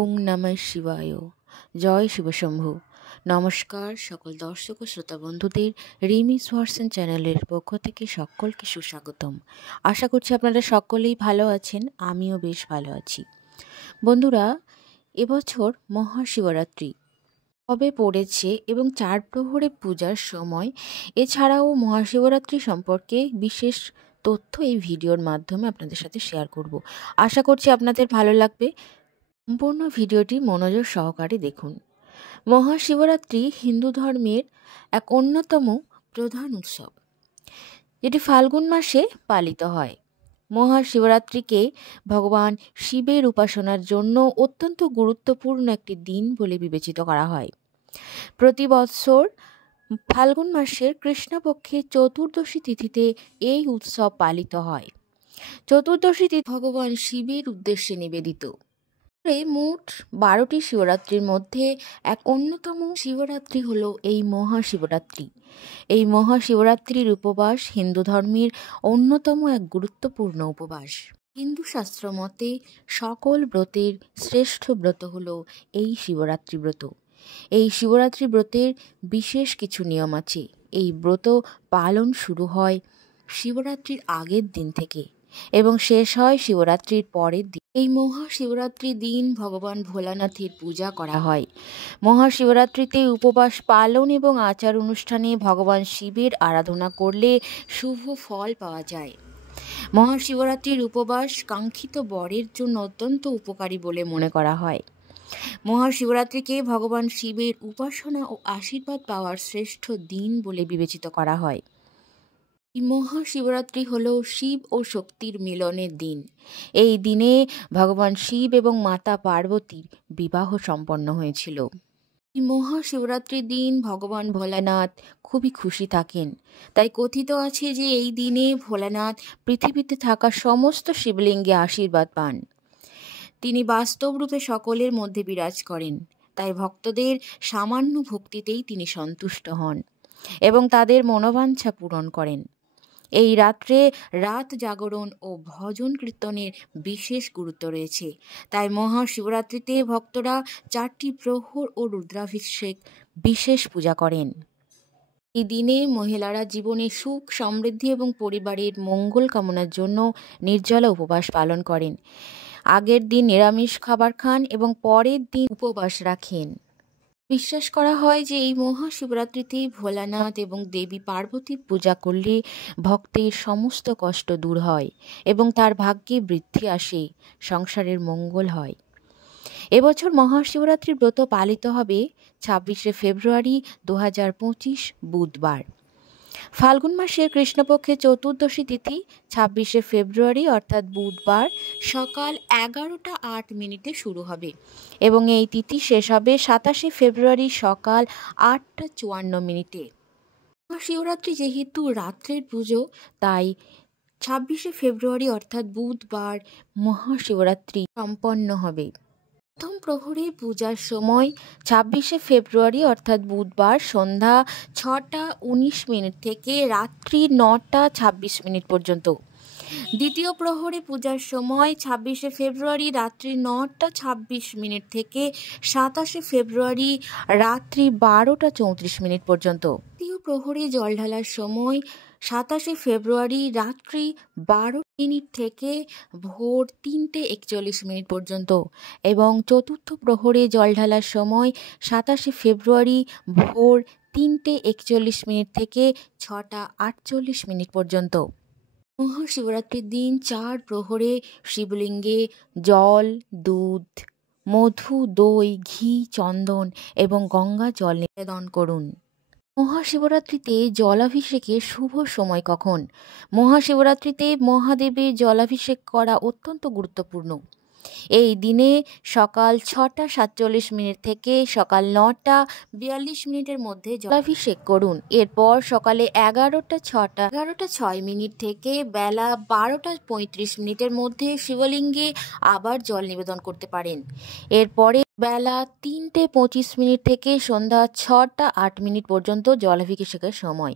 ওং নমঃ শিবায়। জয় শিবশম্ভু। নমস্কার সকল দর্শক ও শ্রোতা বন্ধুদের রিমিস ভার্সন চ্যানেলের পক্ষ থেকে সকলকে সুস্বাগতম। আশা করছি আপনারা সকলেই ভালো আছেন, আমিও বেশ ভালো আছি। বন্ধুরা, এবছর মহাশিবরাত্রি কবে পড়েছে এবং চার প্রহরে পূজার সময় এছাড়াও মহাশিবরাত্রি সম্পর্কে বিশেষ তথ্য এই ভিডিওর মাধ্যমে আপনাদের সাথে শেয়ার করব। আশা করছি আপনাদের ভালো লাগবে। সম্পূর্ণ ভিডিওটি মনোযোগ সহকারে দেখুন। মহাশিবরাত্রি হিন্দু ধর্মের এক অন্যতম প্রধান উৎসব, যেটি ফাল্গুন মাসে পালিত হয়। মহাশিবরাত্রিকে ভগবান শিবের উপাসনার জন্য অত্যন্ত গুরুত্বপূর্ণ একটি দিন বলে বিবেচিত করা হয়। প্রতি বৎসর ফাল্গুন মাসের কৃষ্ণপক্ষের চতুর্দশী তিথিতে এই উৎসব পালিত হয়। চতুর্দশী তিথি ভগবান শিবের উদ্দেশ্যে নিবেদিত। মোট 12টি শিবরাত্রির মধ্যে এক অন্যতম শিবরাত্রি হলো এই মহাশিবরাত্রি। এই মহাশিবরাত্রির উপবাস হিন্দু ধর্মের অন্যতম এক গুরুত্বপূর্ণ উপবাস। হিন্দু শাস্ত্র মতে সকল ব্রতের শ্রেষ্ঠ ব্রত হলো এই শিবরাত্রি ব্রত। এই শিবরাত্রি ব্রতের বিশেষ কিছু নিয়ম আছে। এই ব্রত পালন শুরু হয় শিবরাত্রির আগের দিন থেকে এবং শেষ হয় শিবরাত্রির পরের দিন। এই মহাশিবরাত্রির দিন ভগবান ভোলানাথের পূজা করা হয়। মহাশিবরাত্রিতে উপবাস পালন এবং আচার অনুষ্ঠানে ভগবান শিবের আরাধনা করলে শুভ ফল পাওয়া যায়। মহাশিবরাত্রির উপবাস কাঙ্ক্ষিত বরের জন্য অত্যন্ত উপকারী বলে মনে করা হয়। মহাশিবরাত্রিকে ভগবান শিবের উপাসনা ও আশীর্বাদ পাওয়ার শ্রেষ্ঠ দিন বলে বিবেচিত করা হয়। এই মহাশিবরাত্রি হল শিব ও শক্তির মিলনের দিন। এই দিনে ভগবান শিব এবং মাতা পার্বতীর বিবাহ সম্পন্ন হয়েছিল। এই মহাশিবরাত্রির দিন ভগবান ভোলানাথ খুবই খুশি থাকেন। তাই কথিত আছে যে এই দিনে ভোলানাথ পৃথিবীতে থাকা সমস্ত শিবলিঙ্গে আশীর্বাদ পান। তিনি বাস্তব রূপে সকলের মধ্যে বিরাজ করেন। তাই ভক্তদের সামান্য ভক্তিতেই তিনি সন্তুষ্ট হন এবং তাদের মনোবাঞ্ছা পূরণ করেন। এই রাত্রে রাত জাগরণ ও ভজন কীর্তনের বিশেষ গুরুত্ব রয়েছে। তাই মহাশিবরাত্রিতে ভক্তরা 4টি প্রহর ও রুদ্রাভিষেক বিশেষ পূজা করেন। এই দিনে মহিলারা জীবনে সুখ সমৃদ্ধি এবং পরিবারের মঙ্গল কামনার জন্য নির্জলা উপবাস পালন করেন। আগের দিন নিরামিষ খাবার খান এবং পরের দিন উপবাস রাখেন। বিশ্বাস করা হয় যে এই মহাশিবরাত্রিতে ভোলানাথ এবং দেবী পার্বতীর পূজা করলে ভক্তের সমস্ত কষ্ট দূর হয় এবং তার ভাগ্যে বৃদ্ধি আসে, সংসারের মঙ্গল হয়। এবছর মহাশিবরাত্রির ব্রত পালিত হবে 26শে ফেব্রুয়ারি 2025 বুধবার। ফাল্গুন মাসের কৃষ্ণপক্ষের চতুর্দশী তিথি 26শে ফেব্রুয়ারি অর্থাৎ বুধবার সকাল 11:08 শুরু হবে এবং এই তিথি শেষ হবে 27শে ফেব্রুয়ারি সকাল 8:54। মহাশিবরাত্রি যেহেতু রাত্রের পুজো, তাই 26শে ফেব্রুয়ারি অর্থাৎ বুধবার মহাশিবরাত্রি সম্পন্ন হবে। প্রথম প্রহরে পূজার সময় 26শে ফেব্রুয়ারি অর্থাৎ বুধবার সন্ধ্যা 6:19 থেকে রাত্রি 9:26 পর্যন্ত। দ্বিতীয় প্রহরে পূজার সময় 26শে ফেব্রুয়ারি রাত্রি 9:26 থেকে 27শে ফেব্রুয়ারি রাত্রি 12:34 পর্যন্ত। তৃতীয় প্রহরে জল ঢালার সময় 27শে ফেব্রুয়ারি রাত্রি 12 থেকে ভোর 3:41 পর্যন্ত এবং চতুর্থ প্রহরে জল ঢালার সময় 27শে ফেব্রুয়ারি ভোর 3:41 থেকে 6:48 পর্যন্ত। মহাশিবরাত্রির দিন 4 প্রহরে শিবলিঙ্গে জল, দুধ, মধু, দই, ঘি, চন্দন এবং গঙ্গা জল নিবেদন করুন। মহাশিবরাত্রিতে জলাভিষেকের শুভ সময় কখন? মহাশিবরাত্রিতে মহাদেবের জলাভিষেক করা অত্যন্ত গুরুত্বপূর্ণ। এই দিনে সকাল 6:47 থেকে সকাল 9:42 মধ্যে জলাভিষেক করুন। এরপর সকালে 11:06 থেকে বেলা 12:35 মধ্যে শিবলিঙ্গে আবার জল নিবেদন করতে পারেন। এরপরে বেলা 3:25 থেকে সন্ধ্যা 6:08 পর্যন্ত জলাভিষেকের সময়।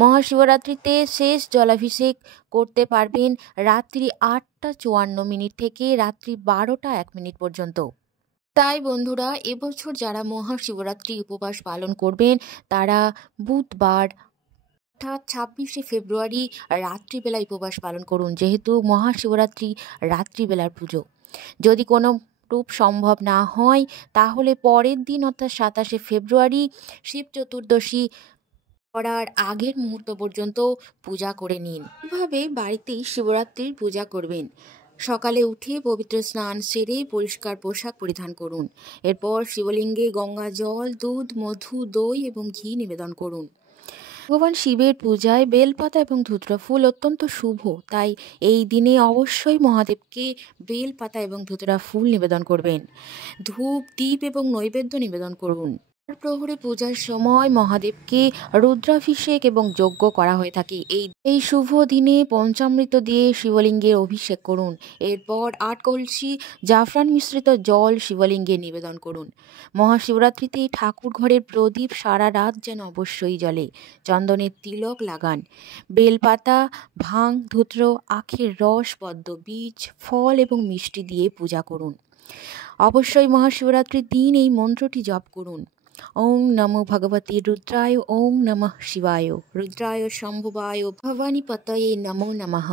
মহাশিবরাত্রিতে শেষ জলাভিষেক করতে পারবেন রাত্রি 8:54 থেকে রাত্রি 12:01 পর্যন্ত। তাই বন্ধুরা, এবছর যারা মহাশিবরাত্রি উপবাস পালন করবেন তারা বুধবার অর্থাৎ 26শে ফেব্রুয়ারি রাত্রিবেলায় উপবাস পালন করুন, যেহেতু মহাশিবরাত্রি রাত্রিবেলার পুজো। যদি কোনো রূপ সম্ভব না হয় তাহলে পরের দিন অর্থাৎ 27শে ফেব্রুয়ারি শিব চতুর্দশী করার আগের মুহূর্ত পর্যন্ত পূজা করে নিন। এভাবে বাড়িতেই শিবরাত্রির পূজা করবেন। সকালে উঠে পবিত্র স্নান সেরে পরিষ্কার পোশাক পরিধান করুন। এরপর শিবলিঙ্গে গঙ্গা জল, দুধ, মধু, দই এবং ঘি নিবেদন করুন। ভগবান শিবের পূজায় বেলপাতা এবং ধুতরা ফুল অত্যন্ত শুভ, তাই এই দিনে অবশ্যই মহাদেবকে বেলপাতা এবং ধুতরা ফুল নিবেদন করবেন। ধূপ, দীপ এবং নৈবেদ্য নিবেদন করুন। প্রহরে পূজার সময় মহাদেবকে রুদ্রাভিষেক এবং যজ্ঞ করা হয়ে থাকে। এই শুভ দিনে পঞ্চামৃত দিয়ে শিবলিঙ্গের অভিষেক করুন। এরপর 8 কলসি জাফরান মিশ্রিত জল শিবলিঙ্গে নিবেদন করুন। মহাশিবরাত্রিতে ঠাকুর ঘরের প্রদীপ সারা রাত যেন অবশ্যই জ্বলে। চন্দনের তিলক লাগান। বেলপাতা, ভাং, ধূত্র, আখের রস, পদ্ম বীজ, ফল এবং মিষ্টি দিয়ে পূজা করুন। অবশ্যই মহাশিবরাত্রির দিন এই মন্ত্রটি জপ করুন। ওং নমো ভগবতে রুদ্রায়, ওং নমঃ শিবায়, রুদ্রায় শম্ভুবায়, ভবানী পতয়ে নমো নমঃ।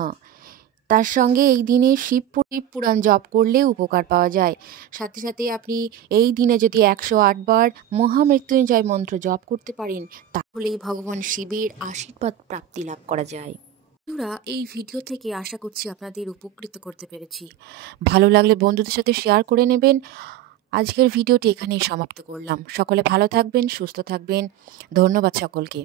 তার সঙ্গে এই দিনে শিব পুরাণ জপ করলে উপকার পাওয়া যায়। সাথে সাথে আপনি এই দিনে যদি 108 বার মহামৃত্যুঞ্জয় মন্ত্র জপ করতে পারেন তাহলেই ভগবান শিবের আশীর্বাদ প্রাপ্তি লাভ করা যায়। বন্ধুরা, এই ভিডিও থেকে আশা করছি আপনাদের উপকৃত করতে পেরেছি। ভালো লাগলে বন্ধুদের সাথে শেয়ার করে নেবেন। আজকের ভিডিওটি এখানেই সমাপ্ত করলাম। সকলে ভালো থাকবেন, সুস্থ থাকবেন। ধন্যবাদ সকলকে।